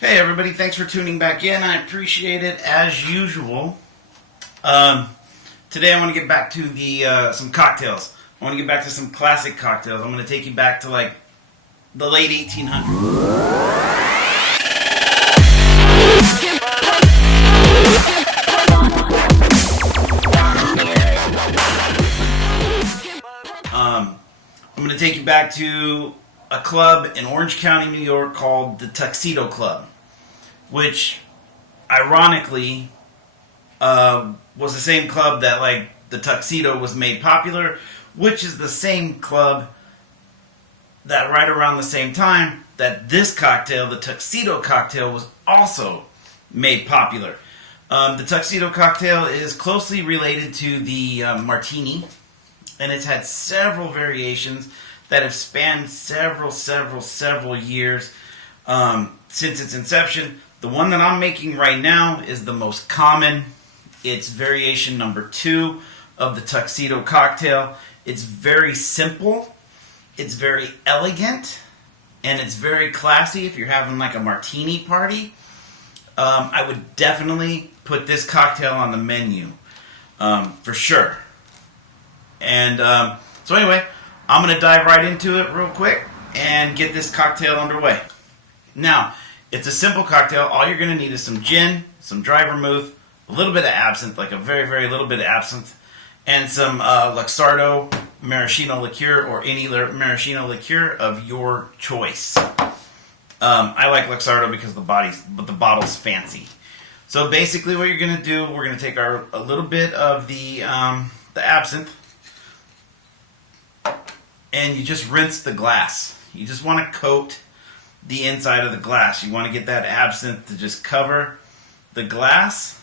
Hey everybody, thanks for tuning back in. I appreciate it as usual. Today I want to get back to the some cocktails. I want to get back to some classic cocktails. I'm going to take you back to like the late 1800s. I'm going to take you back to a club in Orange County, New York called the Tuxedo Club, which ironically was the same club that like the tuxedo was made popular, which is the same club that right around the same time that this cocktail, the Tuxedo Cocktail, was also made popular. The Tuxedo Cocktail is closely related to the martini, and it's had several variations that have spanned several years since its inception. The one that I'm making right now is the most common. It's variation number 2 of the Tuxedo Cocktail. It's very simple, it's very elegant, and it's very classy. If you're having like a martini party, I would definitely put this cocktail on the menu for sure. And so anyway, I'm going to dive right into it real quick and get this cocktail underway. Now, it's a simple cocktail. All you're going to need is some gin, some dry vermouth, a little bit of absinthe, like a very little bit of absinthe, and some Luxardo maraschino liqueur or any maraschino liqueur of your choice. I like Luxardo because the bottle's fancy. So basically what you're going to do, we're going to take a little bit of the absinthe, and you just rinse the glass. You just want to coat the inside of the glass. You want to get that absinthe to just cover the glass.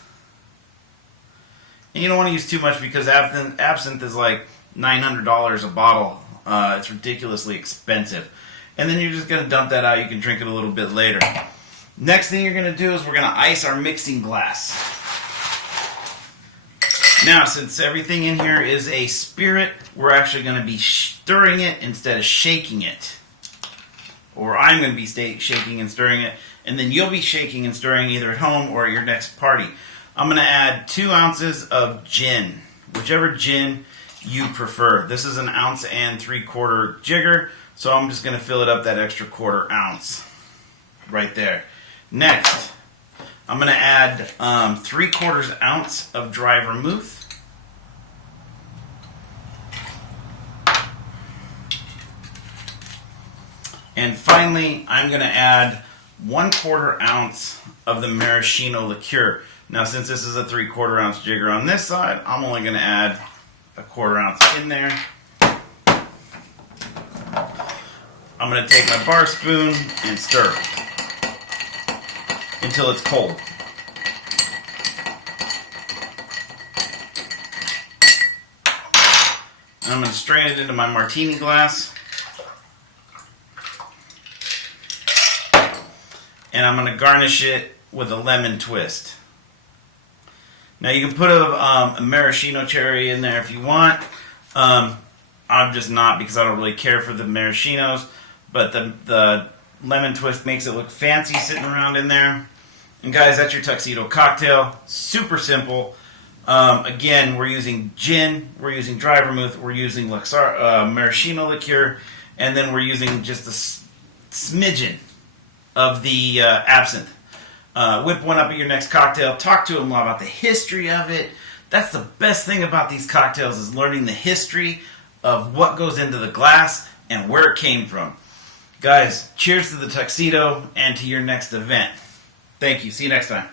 And you don't want to use too much because absinthe is like $900 a bottle. It's ridiculously expensive. And then you're just going to dump that out. You can drink it a little bit later. Next thing you're going to do is we're going to ice our mixing glass. Now, since everything in here is a spirit, we're actually going to be stirring it instead of shaking it. Or I'm going to be shaking and stirring it, and then you'll be shaking and stirring either at home or at your next party. I'm going to add 2 ounces of gin, whichever gin you prefer. This is 1 3/4 ounce jigger, so I'm just going to fill it up that extra 1/4 ounce right there. Next, I'm going to add 3/4 ounce of dry vermouth. And finally, I'm going to add 1/4 ounce of the maraschino liqueur. Now, since this is a 3/4 ounce jigger on this side, I'm only going to add 1/4 ounce in there. I'm going to take my bar spoon and stir until it's cold. And I'm going to strain it into my martini glass. And I'm going to garnish it with a lemon twist. Now you can put a maraschino cherry in there if you want. I'm just not because I don't really care for the maraschinos. But the lemon twist makes it look fancy sitting around in there. And guys, that's your Tuxedo Cocktail. Super simple. Again, we're using gin, we're using dry vermouth, we're using maraschino liqueur, and then we're using just a smidgen of the absinthe. Whip one up at your next cocktail. Talk to them about the history of it. That's the best thing about these cocktails, is learning the history of what goes into the glass and where it came from. Guys, cheers to the Tuxedo and to your next event. Thank you. See you next time.